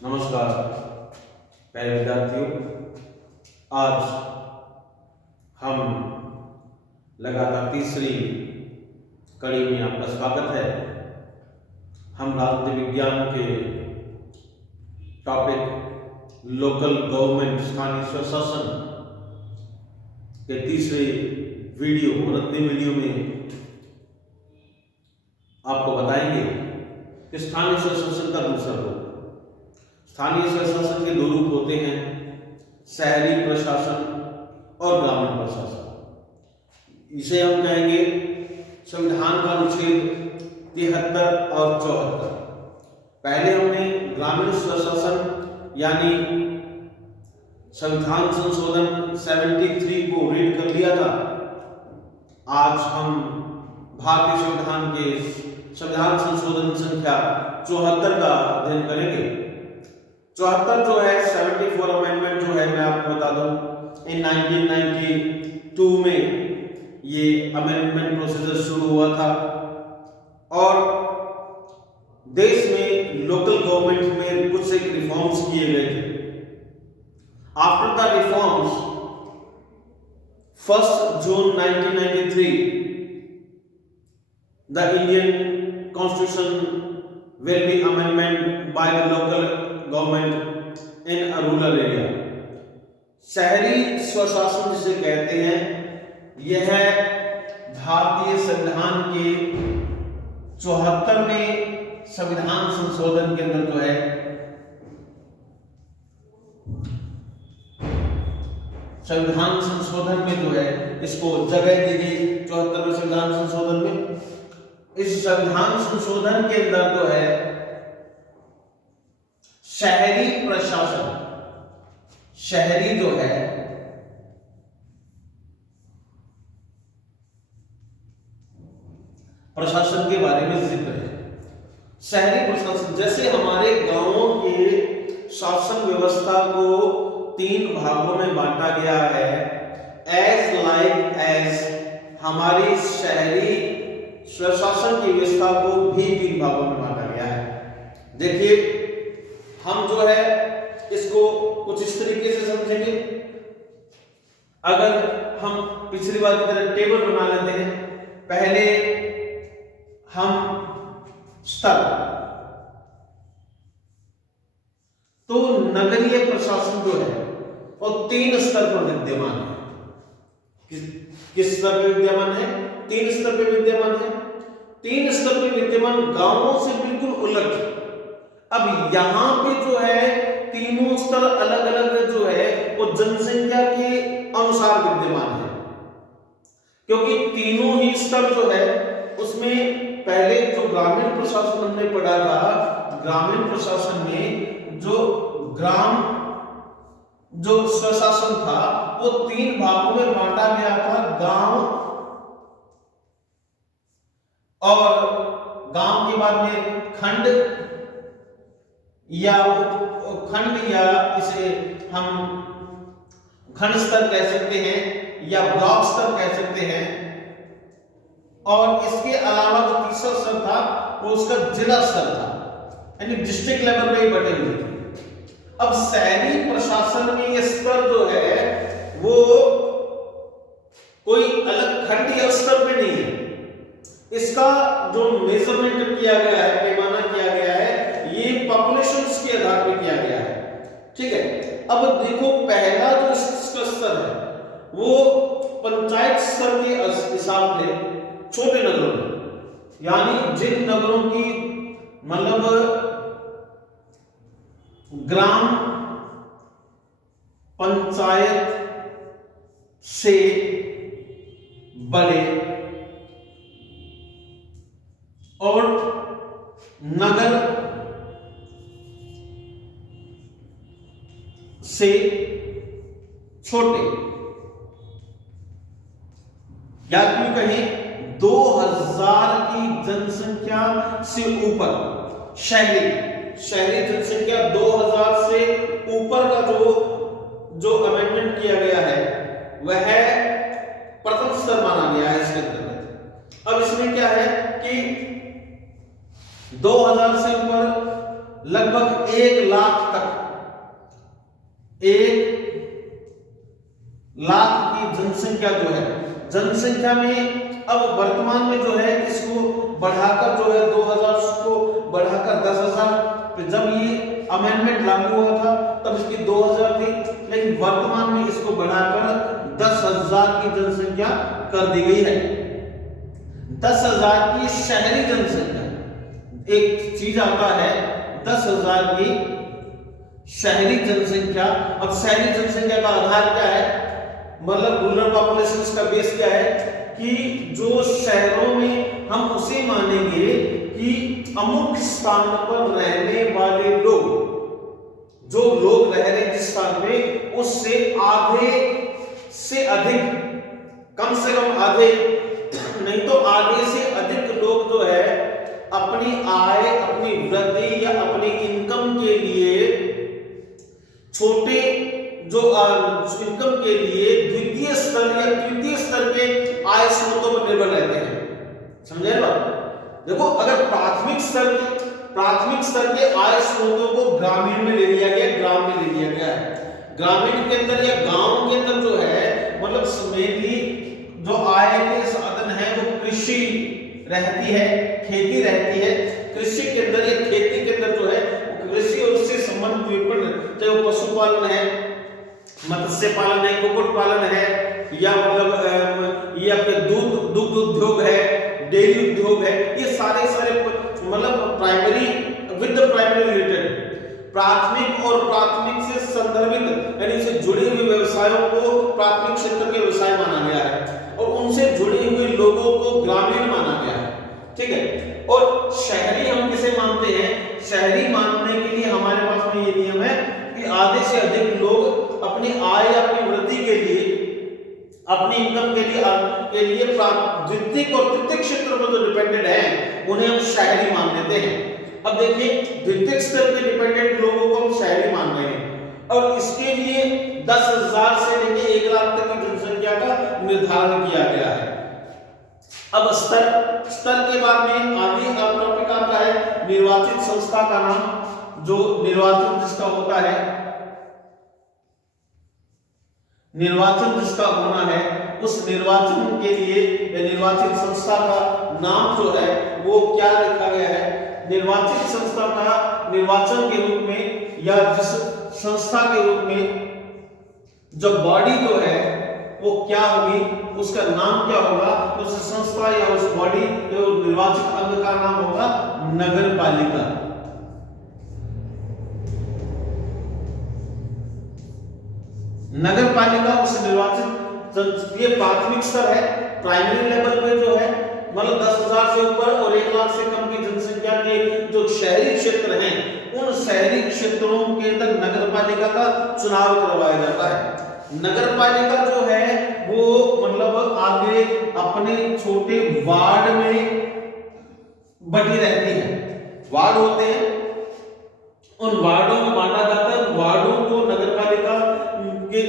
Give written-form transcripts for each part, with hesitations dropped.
नमस्कार प्यारे विद्यार्थियों, आज हम लगातार तीसरी कड़ी में आपका स्वागत है। हम राजनीति विज्ञान के टॉपिक लोकल गवर्नमेंट स्थानीय स्वशासन के तीसरे वीडियो और अंतिम वीडियो में आपको बताएंगे कि स्थानीय स्वशासन का दूसरा रूप। स्थानीय स्वशासन के दो रूप होते हैं, शहरी प्रशासन और ग्रामीण प्रशासन। इसे हम कहेंगे संविधान का अनुच्छेद 73 और 74। पहले हमने ग्रामीण स्वशासन यानी संविधान संशोधन 73 को रीड कर लिया था। आज हम भारतीय संविधान के संविधान संशोधन संख्या 74 का अध्ययन करेंगे। 74 जो है 74 अमेंडमेंट जो है, मैं आपको बता दूं, इन 1992 में ये अमेंडमेंट प्रोसीजर शुरू हुआ था और देश में लोकल गवर्नमेंट में कुछ एक रिफॉर्म्स किए गए थे। After the reforms 1 June 1993 the Indian constitution will be amendment by the local government in a rural area। शहरी स्वशासन जिसे कहते हैं, यह भारतीय संविधान के 74वें संविधान संशोधन के अंदर जो है संविधान संशोधन में जो है इसको जगह दी गई। 74वें संविधान संशोधन में, इस संविधान संशोधन के अंदर जो है शहरी प्रशासन, शहरी जो है प्रशासन के बारे में जिक्र है। शहरी प्रशासन जैसे हमारे गांवों के शासन व्यवस्था को 3 भागों में बांटा गया है, एज लाइक एज हमारी शहरी स्वशासन की व्यवस्था को भी 3 भागों में बांटा गया है। देखिए, हम जो है इसको कुछ इस तरीके से समझेंगे। अगर हम पिछली बार की तरह टेबल बना लेते हैं, पहले हम स्तर, तो नगरीय प्रशासन जो है वो 3 स्तर पर विद्यमान है। किस स्तर पर विद्यमान है? 3 स्तर पर विद्यमान है। 3 स्तर पर विद्यमान गांवों से बिल्कुल उलट। अब यहां पे जो है तीनों स्तर अलग अलग जो है वो जनसंख्या के अनुसार विद्यमान है, क्योंकि तीनों ही स्तर जो है उसमें पहले जो ग्रामीण प्रशासन हमने पढ़ा था, ग्रामीण प्रशासन में जो स्वशासन था वो 3 भागों में बांटा गया था। गांव और गांव के बाद में खंड या इसे हम खंड स्तर कह सकते हैं या ब्लॉक स्तर कह सकते हैं। और इसके अलावा जो तीसरा स्तर था वो उसका जिला स्तर था, यानी डिस्ट्रिक्ट लेवल पे ही बटे हुए थे। अब शहरी प्रशासन में ये स्तर जो है वो कोई अलग खंड या स्तर पे नहीं है। इसका जो मेजरमेंट किया गया है, पैमाना किया गया है, ये पॉपुलेशन के आधार पर किया गया है। ठीक है। अब देखो, पहला जो इसका स्तर है वो पंचायत स्तर के हिसाब से छोटे नगरों में, यानी जिन नगरों की मतलब ग्राम पंचायत से बड़े और नगर से छोटे, या क्यों कहें 2000 की जनसंख्या से ऊपर, शहरी जनसंख्या 2000 से ऊपर का जो अमेंडमेंट किया गया है वह प्रथम स्तर माना गया है इसके अंतर्गत। अब इसमें क्या है कि 2000 से ऊपर लगभग 1 लाख तक, 1 लाख की जनसंख्या जो है, जनसंख्या में अब वर्तमान में जो है इसको बढ़ाकर जो है 2000 को बढ़ाकर 10,000, जब ये अमेंडमेंट लागू हुआ था तब इसकी 2000 थी, लेकिन वर्तमान में इसको बढ़ाकर 10,000 की जनसंख्या कर दी गई है। 10,000 की शहरी जनसंख्या, एक चीज आता है 10,000 की शहरी जनसंख्या। अब शहरी जनसंख्या का आधार क्या है, मतलब रूरल पॉपुलेशन का बेस क्या है कि जो शहरों में हम उसे मानेंगे कि अमुक स्थान पर रहने वाले लोग, जो लोग रह रहे जिस स्थान पे, उससे आधे से अधिक, कम से कम आधे नहीं तो आधे से अधिक लोग जो है अपनी आय, अपनी वृद्धि या अपनी इनकम के लिए, छोटे जो इनकम के लिए द्वितीय स्तर या तृतीय स्तर के आय स्रोतों पर निर्भर रहते हैं। समझे बात? देखो, अगर प्राथमिक स्तर के आय स्रोतों को ग्रामीण में ले लिया गया, ग्राम में ले लिया गया है, ग्रामीण के अंदर या गांव के अंदर जो है, मतलब मेनली जो आय के साधन है वो कृषि रहती है, खेती रहती है। कृषि के अंदर या खेती के अंदर जो है कृषि और उससे संबंधित विपणन, चाहे वो पशुपालन है, मत्स्य पालन है, कुक्कुट पालन है, या मतलब ये आपके दुग्ध उद्योग है, डेयरी उद्योग है, ये सारे मतलब प्राइमरी विद प्राइमरी रिलेटेड, प्राथमिक और प्राथमिक से संदर्भित यानी से जुड़े हुए व्यवसायों को प्राथमिक क्षेत्र के व्यवसाय माना गया है, और उनसे जुड़े हुए लोगों को ग्रामीण माना गया है। ठीक है। और शहरी हम किसे मानते हैं? शहरी मानने के लिए हमारे पास में ये नियम है कि आधे से अधिक लोग अपनी आय या अपनी वृद्धि के लिए, अपनी इनकम के लिए द्वितीय और तृतीय क्षेत्र पर जो डिपेंडेंट है उन्हें हम शहरी मान लेते हैं। अब देखिए, द्वितीय स्तर के डिपेंडेंट लोगों को हम शहरी मान रहे हैं, और इसके लिए 10,000 से लेकर 1 लाख तक की जनसंख्या का निर्धारण किया गया है। अब स्तर के बाद में आगे टॉपिक आता है निर्वाचित संस्था का नाम, जो निर्वाचन जिसका होता है, निर्वाचन जिसका होना है, उस निर्वाचन के लिए निर्वाचित संस्था का नाम जो है वो क्या लिखा गया है? निर्वाचित संस्था का निर्वाचन के रूप में या जिस संस्था के रूप में जो बॉडी जो है वो क्या होगी, उसका नाम क्या होगा? उस संस्था या उस बॉडी या निर्वाचित अंग का नाम होगा नगर पालिका। नगर पालिका उस निर्वाचित, ये प्राथमिक स्तर है, प्राइमरी लेवल पे जो है मतलब 10,000 से ऊपर और 1 लाख से कम की जनसंख्या के जो शहरी क्षेत्र हैं, उन शहरी क्षेत्रों के अंदर नगर पालिका का चुनाव करवाया जाता है। नगर पालिका जो है वो मतलब आगे अपने छोटे वार्ड में बटी रहती है, वार्ड होते हैं, उन वार्डों में बांटा जाता है, वार्डों को नगर पालिका के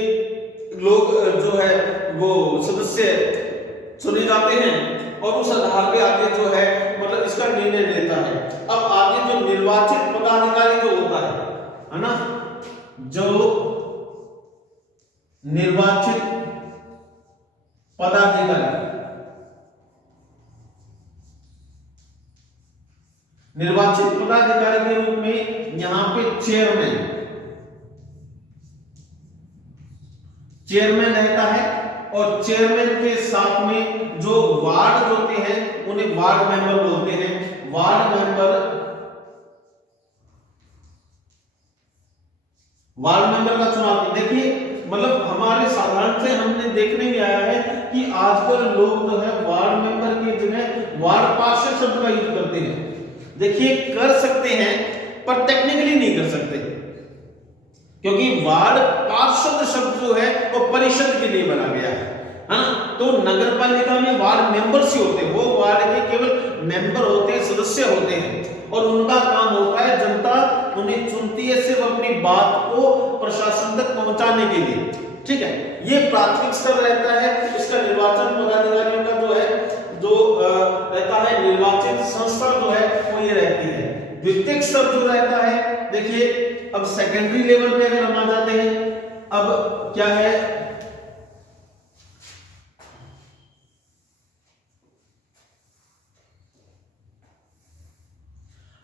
लोग जो है वो सदस्य चुने जाते हैं, और उस आधार पे आगे जो है मतलब इसका निर्णय लेता है। अब आगे जो निर्वाचित पदाधिकारी जो होता है ना, जो निर्वाचित पदाधिकारी, निर्वाचित पदाधिकारी के रूप में यहां पे चेयरमैन रहता है, और चेयरमैन के साथ में जो वार्ड होते हैं उन्हें वार्ड मेंबर बोलते हैं। वार्ड मेंबर का चुनाव देखिए, मतलब हमारे साधारण से हमने देखने में आया है कि आजकल लोग जो है वार्ड मेंबर की जगह वार्ड पार्षद शब्द का यूज करते हैं। देखिए, कर सकते हैं पर टेक्निकली नहीं कर सकते, क्योंकि वार्ड पार्षद शब्द जो है वो परिषद के लिए बना गया है ना। तो नगर पालिका में वार्ड मेंबर्स ही होते हैं, वो वार्ड के केवल मेंबर होते हैं, सदस्य होते हैं, और उनका काम होता है जनता उन्हें चुनती है सिर्फ अपनी बात को प्रशासन तक पहुंचाने के लिए। ठीक है, ये प्राथमिक स्तर रहता है। इसका निर्वाचन पदाधिकारियों का जो है जो रहता है, निर्वाचित संस्था जो है वो ये रहती है। द्वितीयक स्तर जो रहता है, देखिए अब सेकेंडरी लेवल पे अगर हम आ जाते हैं, अब क्या है,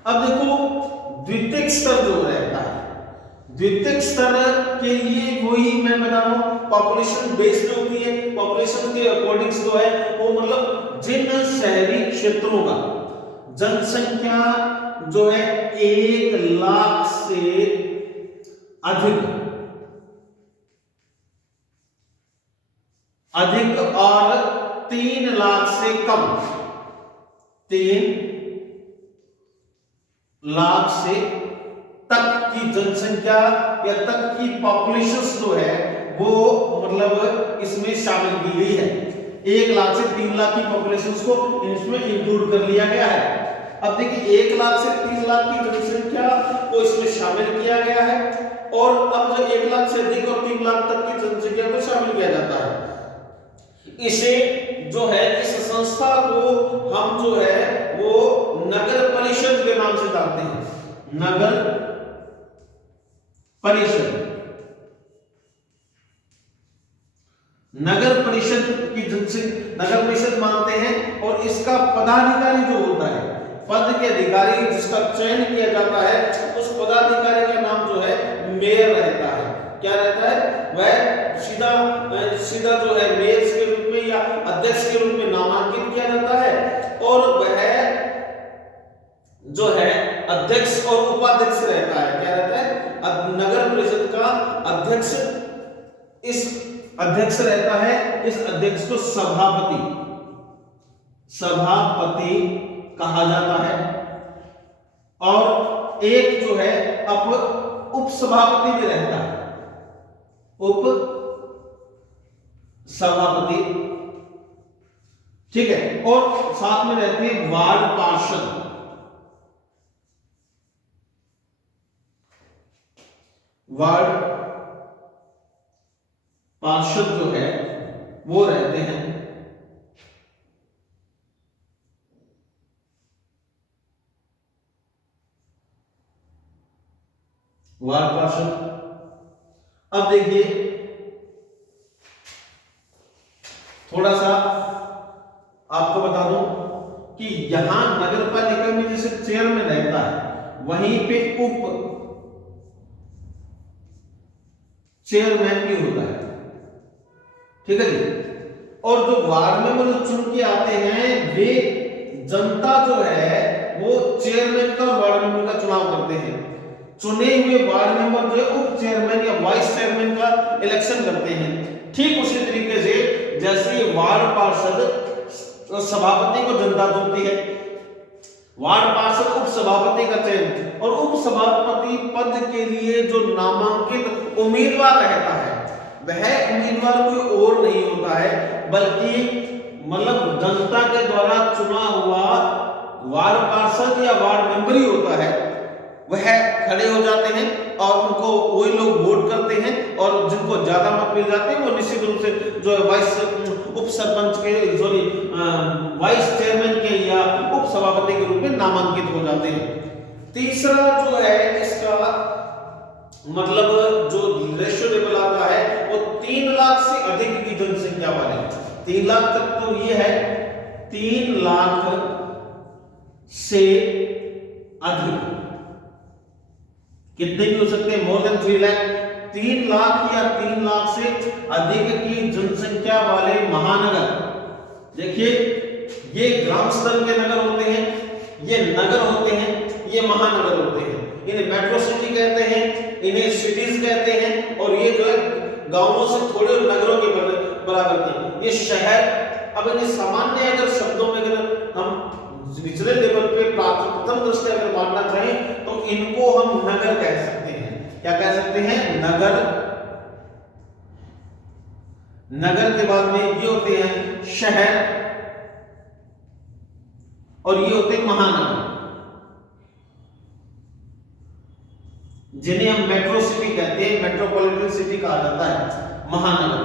अब देखो द्वितीयक स्तर जो रहता है, द्वितीयक स्तर के लिए वही मैं बता रहा हूं, पॉपुलेशन बेस्ड होती है, पॉपुलेशन के अकॉर्डिंग जो है वो मतलब जिन शहरी क्षेत्रों का जनसंख्या जो है 1 लाख से अधिक और 3 लाख से कम, 3 लाख से तक की जनसंख्या या तक की पॉपुलेशन जो है वो मतलब इसमें शामिल की गई है। 1 लाख से 3 लाख की पॉपुलेशन को इसमें इंक्लूड कर लिया गया है। अब देखिए 1 लाख से 3 लाख की जनसंख्या को इसमें शामिल किया गया है, और अब जो 1 लाख से अधिक और 3 लाख तक की जनसंख्या को शामिल किया जाता है, इसे जो है इस संस्था को हम जो है वो नगर परिषद के नाम से जानते हैं। नगर परिषद, नगर परिषद की जनसंख्या नगर परिषद मानते हैं, और इसका पदाधिकारी जो होता है, पद के अधिकारी जिसका चयन किया जाता है, उस पदाधिकारी का नाम जो है मेयर रहता है। क्या रहता है? वह सीधा जो है मेयर के रूप में या अध्यक्ष के रूप में नामांकित किया जाता है, और वह जो है अध्यक्ष और उपाध्यक्ष रहता है। क्या रहता है? नगर परिषद का अध्यक्ष इस अध्यक्ष रहता है, इस अध्यक्ष को सभापति कहा जाता है, और एक जो है उप सभापति भी रहता है, उप सभापति, ठीक है, और साथ में रहते हैं वार्ड पार्षद। वार्ड पार्षद जो है वो रहते हैं वार्ड पार्षद। अब देखिए थोड़ा सा आपको बता दूं कि यहां नगर पालिका में जैसे चेयरमैन रहता है, वहीं पे उप चेयरमैन भी होता है, ठीक है जी। और जो वार्ड मेंबर चुन के आते हैं, वे जनता जो है वो चेयरमैन का और वार्ड मेंबर का चुनाव करते हैं। चुने हुए वार्ड मेंबर जो है उप चेयरमैन या वाइस चेयरमैन का इलेक्शन करते हैं। ठीक उसी तरीके से जैसे वार्ड पार्षद सभापति को जनता चुनती है, वार्ड पार्षद उप सभापति का चयन, और उप सभापति पद के लिए जो नामांकित उम्मीदवार रहता है, वह उम्मीदवार कोई और नहीं होता है, बल्कि मतलब जनता के द्वारा चुना हुआ वार्ड पार्षद या वार्ड मेंबर ही होता है। वह खड़े हो जाते हैं और उनको वही लोग वोट करते हैं, और जिनको ज्यादा मत मिल जाते हैं वो निश्चित रूप से जो वाइस उप सरपंच के वाइस चेयरमैन के या उप सभापति के रूप में नामांकित हो जाते हैं। तीसरा जो है इसका मतलब जो रेशियो लेवल आता है वो 3 लाख से अधिक की जनसंख्या वाले, 3 लाख तक तो ये है, 3 लाख से अधिक कितने भी हो सकते हैं? मोर देन 3 लाख, 3 लाख या 3 लाख से अधिक की जनसंख्या वाले महानगर। देखिए ये ग्राम स्तर के नगर होते हैं, ये नगर होते हैं, ये महानगर होते हैं। इन्हें मेट्रो सिटी कहते हैं, इन्हें सिटीज कहते हैं, और ये जो है गांवों से थोड़े नगरों के बराबर के ये शहर। अब इन्हें सामान्य अगर शब्दों में अगर हम निचले लेवल पे प्रथम दृष्टया अगर मानना चाहें तो इनको हम नगर कह सकते हैं। क्या कह सकते हैं? नगर। नगर के बाद में ये होते हैं शहर, और ये होते हैं महानगर, जिन्हें हम मेट्रो सिटी कहते हैं, मेट्रोपॉलिटन सिटी कहा जाता है। महानगर,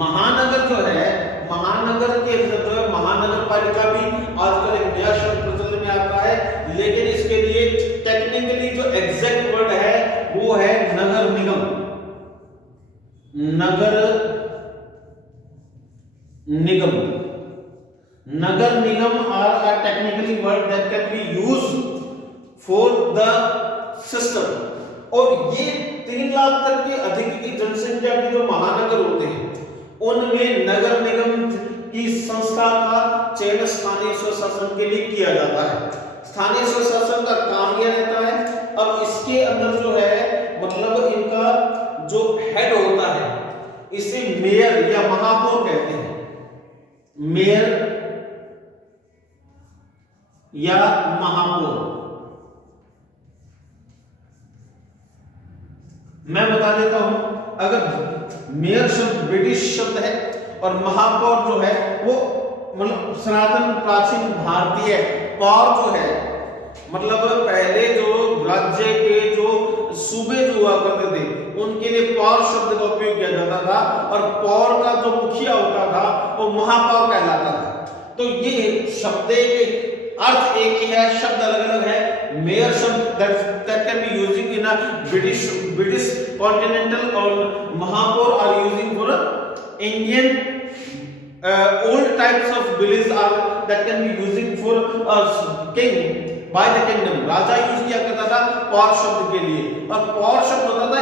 महानगर जो है, महानगर के जो है महानगर पालिका भी आजकल एक नया शब्द प्रचलन में आता है, लेकिन इसके लिए टेक्निकली जो एग्जैक्ट वर्ड है वो है नगर निगम। नगर निगम, नगर निगम are a technically word that can be used for the system. और ये 3 लाख तक की अधिक की जनसंख्या के जो महानगर होते हैं उनमें नगर निगम की संस्था का चयन स्थानीय स्वशासन के लिए किया जाता है। स्थानीय स्वशासन का काम यह रहता है, अब इसके अंदर जो है मतलब इनका जो हेड होता है इसे मेयर या महापौर कहते हैं। मेयर या महापौर, मैं बता देता हूं, अगर मेयर शब्द ब्रिटिश शब्द है और महापौर जो है वो मतलब सनातन प्राचीन भारतीय पौर जो है मतलब पहले जो राज्य के जो सूबे जो हुआ करते थे उनके लिए पौर शब्द का उपयोग किया जाता था और पौर का जो मुखिया होता था वो महापौर कहलाता था। तो ये शब्द के अर्थ एक ही है, शब्द अलग अलग है। मेयर शब्द that can be using in a British continental और महापौर are using for Indian old types of villages are that can be using for king by the kingdom। Raja use किया करता था पौर शब्द के लिए, और पौर शब्द होता था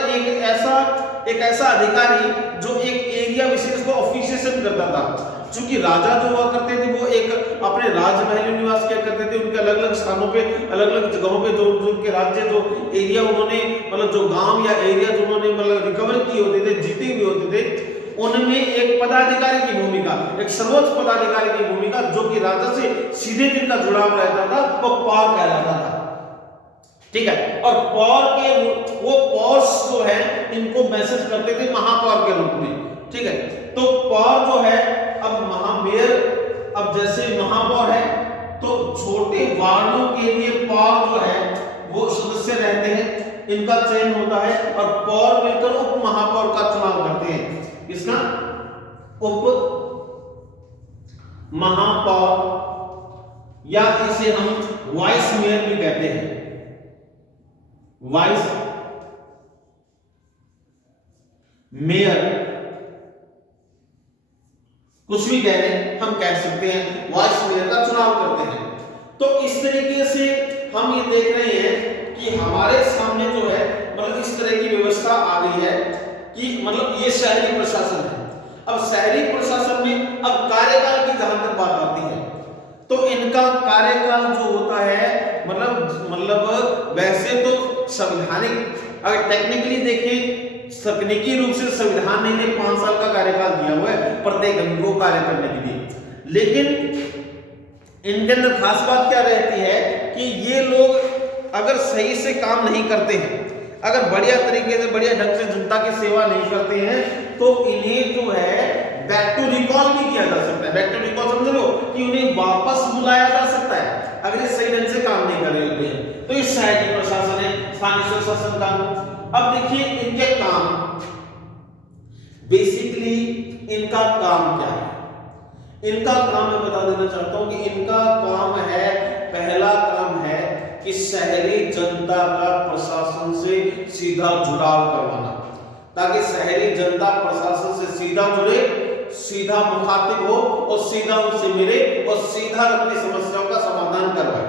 एक ऐसा अधिकारी जो एक एरिया विशेष को ऑफिशिएशन करता था। क्योंकि राजा जो हुआ करते थे वो एक अपने राजमहल में निवास किया करते थे, उनके अलग अलग स्थानों पे अलग अलग जगहों पे जो उनके राज्य जो एरिया उन्होंने मतलब जो गांव या एरिया जो उन्होंने मतलब रिकवर किए होते थे, जीते हुए होते थे, उनमें एक पदाधिकारी की भूमिका, एक सर्वोच्च पदाधिकारी की भूमिका जो कि राजा से सीधे जिनका जुड़ाव रहता था वो पौर कहलाता था। ठीक है, और पौर के वो पौर्स जो है इनको मैसेज करते थे महापौर के रूप में। ठीक है, तो पौर जो है अब महामेयर, अब जैसे महापौर है तो छोटे वार्डों के लिए पौर जो है वो सदस्य रहते हैं, इनका चयन होता है और पौर मिलकर उप महापौर का चुनाव करते हैं। इसका उप महापौर या इसे हम वाइस मेयर भी कहते हैं। वाइस मेयर कुछ भी कह लें, हम कह सकते हैं वाइस मेयर का चुनाव करते हैं। तो इस तरीके से हम ये देख रहे हैं कि हमारे सामने जो है मतलब इस तरह की व्यवस्था आ गई है कि मतलब ये शहरी प्रशासन है। अब शहरी प्रशासन में अब कार्यकाल की जहां तक बात आती है तो इनका कार्यकाल जो होता है मतलब वैसे तो संवैधानिक अगर टेक्निकली देखें तकनीकी रूप से संविधान ने 5 साल का कार्यकाल दिया हुआ है प्रत्येक अंग को कार्य करने के लिए, लेकिन इनके अंदर खास बात क्या रहती है कि ये लोग अगर सही से काम नहीं करते हैं, अगर बढ़िया तरीके से बढ़िया ढंग से जनता की सेवा नहीं करते हैं तो इन्हें जो है बैक टू रिकॉल भी किया जा सकता है। बैक टू रिकॉल समझ लो कि उन्हें वापस बुलाया जा सकता है अगर ये सही ढंग से काम नहीं कर रहे होते हैं। तो इस शहरी प्रशासन है, स्थानीय स्वशासन का। अब देखिए इनके काम, बेसिकली इनका काम क्या है? इनका काम मैं बता देना चाहता हूं कि इनका काम है, पहला काम है कि शहरी जनता का प्रशासन से सीधा जुड़ाव करवाना, ताकि शहरी जनता प्रशासन से सीधा जुड़े, सीधा मुखातिब हो और सीधा उनसे मिले और सीधा अपनी समस्याओं का समाधान करवाए।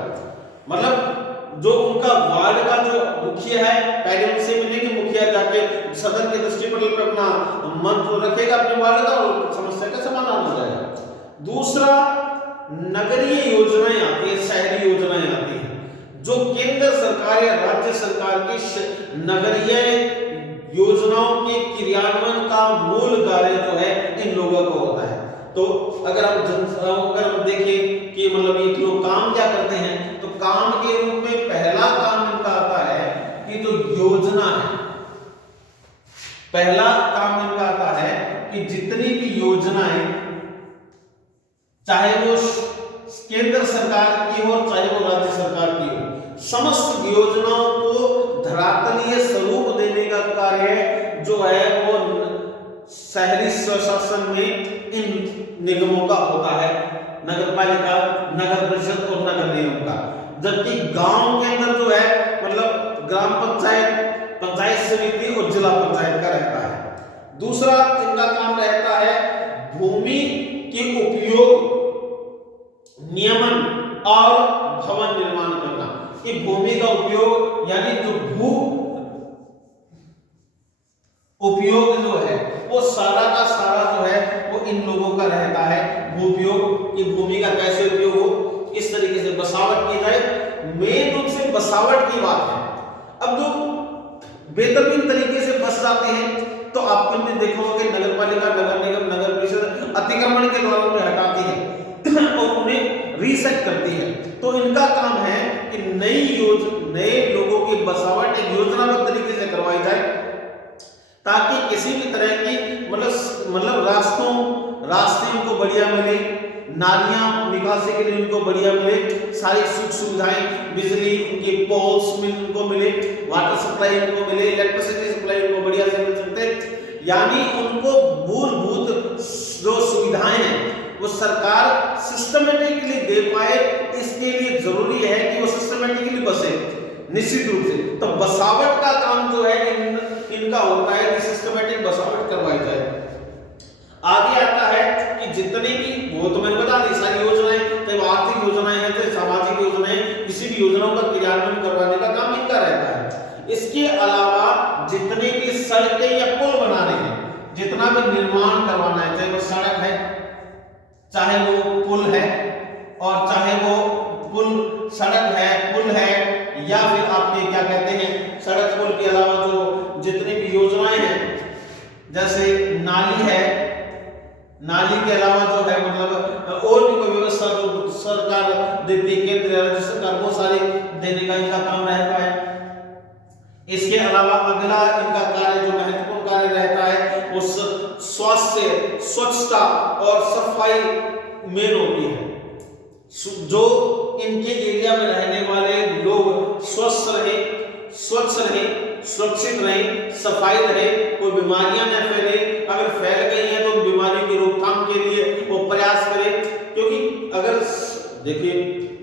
मतलब जो उनका वार्ड का जो मुखिया है पहले उनसे मिलेंगे, मुखिया जाके सदन के दृष्टिपटल पर अपना मंत्र रखेगा अपने वार्ड का और समस्या का समाधान हो जाएगा। दूसरा, नगरीय योजनाएं आती है, शहरी योजनाएं आती हैं जो केंद्र सरकार या राज्य सरकार की नगरीय योजनाओं के क्रियान्वयन का मूल कार्य जो है इन लोगों को होता है। तो अगर हम देखें कि मतलब ये लोग काम क्या करते हैं तो काम के रूप में पहला काम इनका आता है कि जो योजना है, पहला काम इनका आता है कि जितनी भी योजनाएं चाहे वो केंद्र सरकार की हो चाहे वो राज्य सरकार की हो, समस्त योजनाओं को धरातलीय स्वरूप देने का कार्य जो है वो शहरी स्वशासन में इन निगमों का होता है, नगर पालिका, नगर परिषद और नगर निगम का। जबकि गांव के अंदर जो है मतलब ग्राम पंचायत, पंचायत समिति और जिला पंचायत का रहता है। दूसरा इनका काम रहता है भूमि के उपयोग नियमन और भवन निर्माण करना। कि भूमि का उपयोग यानी जो भू उपयोग जो है वो सारा का सारा जो है वो इन लोगों का रहता है। भू उपयोग की भूमि का कैसे उपयोग हो, किस तरीके से बसावट की जाए, मेन रूप से बसावट की बात है। अब जो बेतरतीब तरीके से बस जाते हैं तो आपको ने देखा होगा कि नगर पालिका, नगर निगम, नगर परिषद अतिक्रमण के द्वारा उन्हें हटाती है और उन्हें रीसेट करती है। तो इनका काम है कि नए लोगों की बसावट एक योजनाबद्ध तरीके से करवाई जाए ताकि किसी भी तरह की मतलब रास्ते उनको बढ़िया मिले, नालियां निकासी के लिए उनको बढ़िया मिले, सारी सुख सुविधाएं, बिजली उनके पोल्स में उनको मिले, वाटर सप्लाई उनको मिले, इलेक्ट्रिसिटी सप्लाई उनको बढ़िया से मिल सकते। यानी उनको मूलभूत जो सुविधाएं हैं वो सरकार सिस्टमेटिकली दे पाए, इसके लिए जरूरी है कि वो सिस्टमेटिकली बसे निश्चित रूप से। तो बसावट का काम जो है इनका होता है कि सिस्टमेटिक बसावट करवाई जाए। आगे आता है कि जितने भी, वो तो मैंने बता दी सारी योजनाएं, चाहे वो आर्थिक योजनाएं हैं, चाहे सामाजिक योजनाएं, किसी भी योजनाओं का क्रियान्वयन करवाने का काम इनका रहता है। इसके अलावा जितने भी सड़कें या पुल बनाने हैं, जितना भी निर्माण करवाना है, चाहे वो सड़क है, चाहे वो पुल है, और चाहे वो सड़क है, पुल है, या फिर आपके क्या कहते हैं सड़क पुल के अलावा जो जितनी भी योजनाएं हैं, जैसे नाली है, नाली के अलावा जो है मतलब और भी कोई व्यवस्था जो सरकार देती है, केंद्र राज्य सरकार, वो सारी देने का इनका काम रहता है। इसके अलावा अगला इनका कार्य जो महत्वपूर्ण कार्य रहता है वो स्वास्थ्य, स्वच्छता और सफाई मेन होती है। जो इनके एरिया में रहने वाले लोग स्वस्थ रहे, स्वच्छ रहे, सुरक्षित रहे, सफाई रहे, कोई बीमारियां न फैले, अगर फैल गई है तो बीमारी की रोकथाम के लिए वो प्रयास करें। क्योंकि अगर देखिए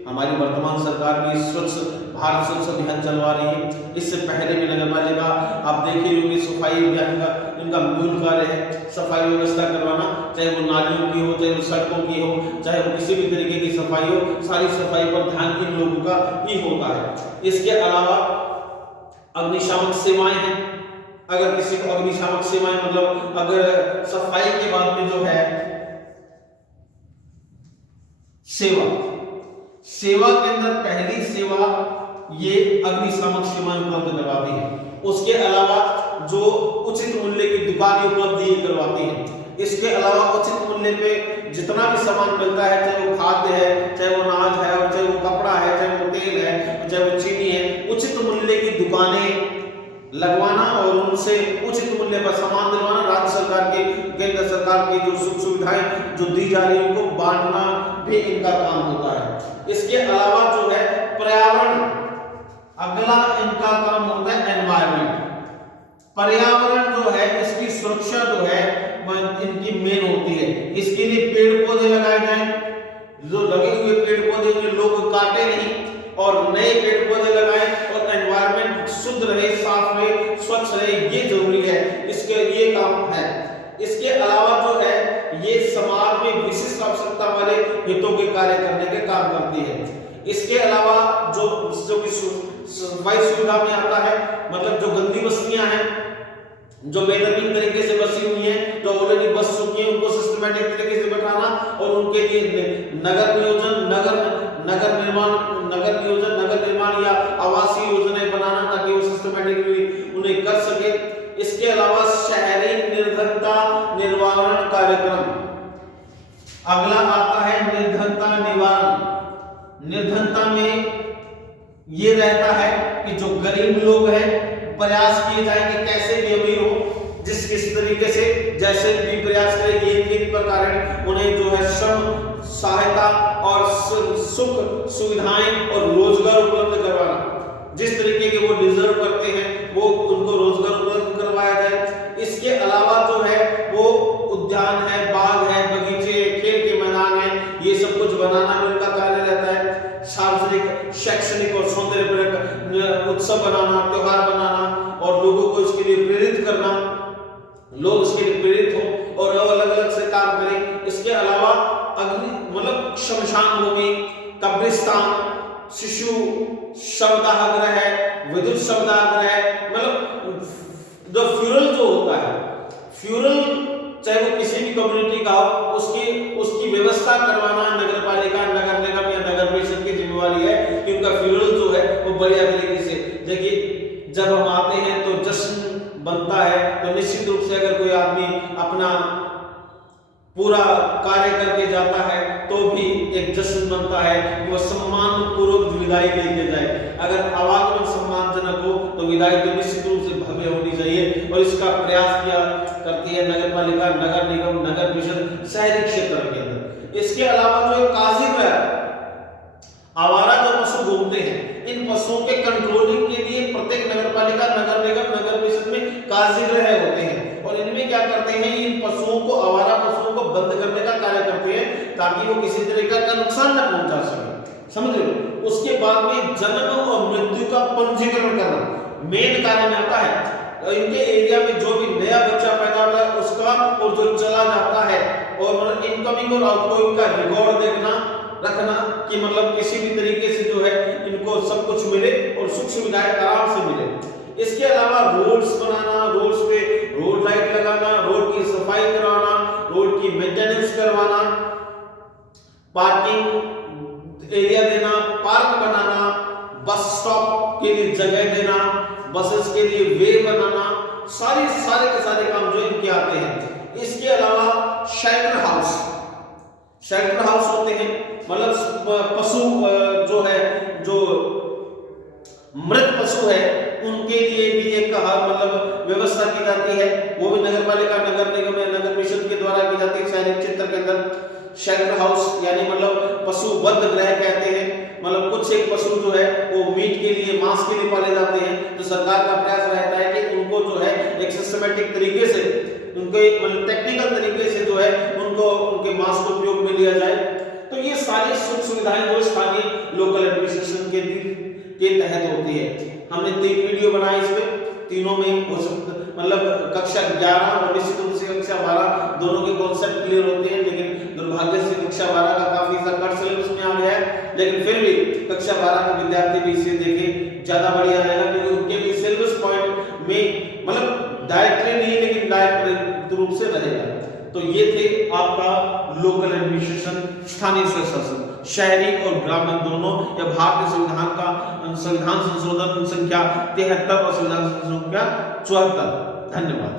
हमारी वर्तमान सरकार भी स्वच्छ भारत स्वच्छ अभियान चलवा रही है, इससे पहले भी नगर पालिका आप देख ही होंगे सफाई अभियान का इनका मूल कार्य है सफाई व्यवस्था करवाना, चाहे वो नालियों की हो, चाहे वो सड़कों की हो, चाहे वो किसी भी तरीके की सफाई हो, सारी सफाई पर ध्यान इन लोगों का ही होता है। इसके अलावा अग्निशामक सेवाएं हैं, अगर किसी को अग्निशामक सेवाएं मतलब अगर सफाई के बाद में जो है सेवा के अंदर पहली सेवा ये अग्निशामक सेवाएं उपलब्ध करवाती है। उसके अलावा जो उचित मूल्य की दुकानें उपलब्ध करवाती है। इसके अलावा उचित मूल्य पे जितना भी सामान मिलता है, चाहे वो खाद्य है, चाहे वो अनाज है, और चाहे वो कपड़ा है, चाहे वो तेल है, चाहे वो चीनी है, उचित मूल्य की दुकानें लगवाना और उनसे उचित मूल्य पर सामान दिलवाना, राज्य सरकार के, केंद्र सरकार की जो सुख सुविधाएं जो दी जा रही है उनको बांटना भी इनका काम होता है। इसके अलावा जो है पर्यावरण, अगला इनका काम होता है एनवायरनमेंट। पर्यावरण जो है इसकी सुरक्षा जो है इनकी मेन होती है। इसके लिए पेड़ पौधे लगाए जाएं, जो लगे हुए पेड़ पौधे उन्हें लोग काटे नहीं और नए पेड़ पौधे लगाएं और एनवायरनमेंट शुद्ध रहे, साफ रहे, स्वच्छ रहे, ये जरूरी है। इसके ये काम है। इसके अलावा जो है ये समाज में विशिष्ट आवश्यकता वाले हितों के कार्य करने के काम करती है। इसके अलावा जो कि सफाई सुविधा में आता है, मतलब जो गंदी बस्तियां हैं, जो बेतरतीब तरीके से बसी हुई हैं, जो ऑलरेडी बस चुकी हैं, उनको सिस्टमैटिक तरीके से बैठाना और उनके लिए नगर निर्माण या आवासीय योजनाएं बनाना ताकि वो सिस्टमैटिकली उन्हें कर सके। इसके अलावा शहरी निर्धनता निवारण कार्यक्रम, अगला आता है निर्धनता निवारण। निर्धनता में ये रहता है कि जो गरीब लोग हैं प्रयास किए जाएंगे कैसे भी अमीर हो, जिस किस तरीके से जैसे भी प्रयास करेंगे एक प्रकार उन्हें जो है श्रम सहायता और सुख सुविधाएं और रोजगार उपलब्ध करवाना, जिस तरीके के वो डिजर्व करते हैं वो उनको रोजगार उपलब्ध करवाया जाए। इसके अलावा जो है वो उद्यान है, बाग है, बगीचे, खेल के मैदान है, ये सब कुछ बनाना भी उनका कार्य रहता है। सार्वजनिक, शैक्षणिक और सौंदर्य उत्सव बनाना, त्योहार बनाना और लोगों को इसके लिए प्रेरित करना, लोग इसके लिए प्रेरित हो और अलग अलग से काम करें। इसके अलावा अग्नि मतलब शमशान भूमि, कब्रिस्तान, शिशु शवदाह गृह, विद्युत शवदाह गृह, मतलब जो फ्यूरल जो होता है, फ्यूरल चाहे वो किसी भी कम्युनिटी का हो, उसकी व्यवस्था करवाना नगरपालिका, नगर निगम या नगर परिषद की जिम्मेवारी है कि उनका फ्यूरल जो है वो बढ़िया तरीके से। देखिए जब हम आते हैं तो जश्न बनता है, तो निश्चित रूप से अगर कोई आदमी अपना पूरा कार्य करके जाता है तो भी एक जश्न बनता है कि वह सम्मान पूर्वक विदाई लेके जाए। अगर आवागमन सम्मानजनक हो तो विदाई तो निश्चित रूप से भव्य होनी चाहिए और इसका प्रयास किया करती है नगरपालिका, नगर निगम, नगर परिषद शहरी क्षेत्र के अंदर। इसके अलावा जो काजिर है, आवारा जो पशु घूमते हैं, इन पशुओं के कंट्रोलिंग के लिए प्रत्येक नगरपालिका, नगर निगम, नगर परिषद में काजिर होते हैं और इनमें क्या करते हैं, इन पशुओं को, आवारा पशुओं को बंद करने का कार्य करते हैं ताकि वो किसी तरीके का नुकसान न पहुंचा सके, समझ रहे हो। उसके बाद में जन्म और मृत्यु का पंजीकरण करना मेन कार्य में आता है। इनके एरिया में जो भी नया बच्चा पैदा होता है उसका और जो चला जाता है और मतलब इनकमिंग और आउटगोइंग का रिकॉर्ड देखना रखना कि मतलब किसी भी तरीके से जो है इनको सब कुछ मिले और सुख सुविधाएं आराम से मिले। इसके अलावा रोड्स बनाना, रोड्स पे रोड लाइट लगाना, रोड की सफाई करवाना, रोड की मेंटेनेंस करवाना, पार्किंग एरिया देना, पार्क बनाना, बस स्टॉप के लिए जगह देना, बसेस के लिए वे बनाना, सारे के सारे काम जो इनके आते हैं। इसके अलावा शेल्टर हाउस होते हैं, मतलब पशु जो है, जो मृत पशु है उनके लिए भी एक मतलब व्यवस्था की जाती है, वो भी नगरपालिका, नगर निगम या नगर परिषद के द्वारा की जाती है शहरी क्षेत्र के अंदर। शेल्टर हाउस यानी मतलब पशु वध गृह कहते हैं, मतलब कुछ एक पशु जो है वो मीट के लिए, मांस के लिए पाले जाते हैं, तो सरकार का प्रयास रहता है कि उनको जो है एक सिस्टमैटिक तरीके से, उनके मतलब टेक्निकल तरीके से जो है उनको उनके मांस को उपयोग में लिया जाए। तो ये सारी सुख सुविधाएं जो स्थानीय लोकल एडमिनिस्ट्रेशन के तहत होती है। हमने 3 वीडियो बनाए इसमें, तीनों में हो सकता मतलब कक्षा 11 और निश्चित रूप से कक्षा 12 दोनों के कॉन्सेप्ट क्लियर होते हैं, लेकिन दुर्भाग्य से कक्षा 12 का काफी सा कट सिलेबस में आ गया है, लेकिन फिर भी कक्षा 12 के विद्यार्थी भी इसे देखें, ज्यादा बढ़िया रहेगा क्योंकि उनके भी सिलेबस पॉइंट में मतलब डायरेक्टली नहीं लेकिन इनडायरेक्ट रूप से रहेगा। तो ये थे आपका लोकल एडमिनिस्ट्रेशन, स्थानीय स्वशासन, शहरी और ग्रामीण दोनों, या भारतीय संविधान का संविधान संशोधन संख्या 73 और संविधान संशोधन संख्या 74। धन्यवाद।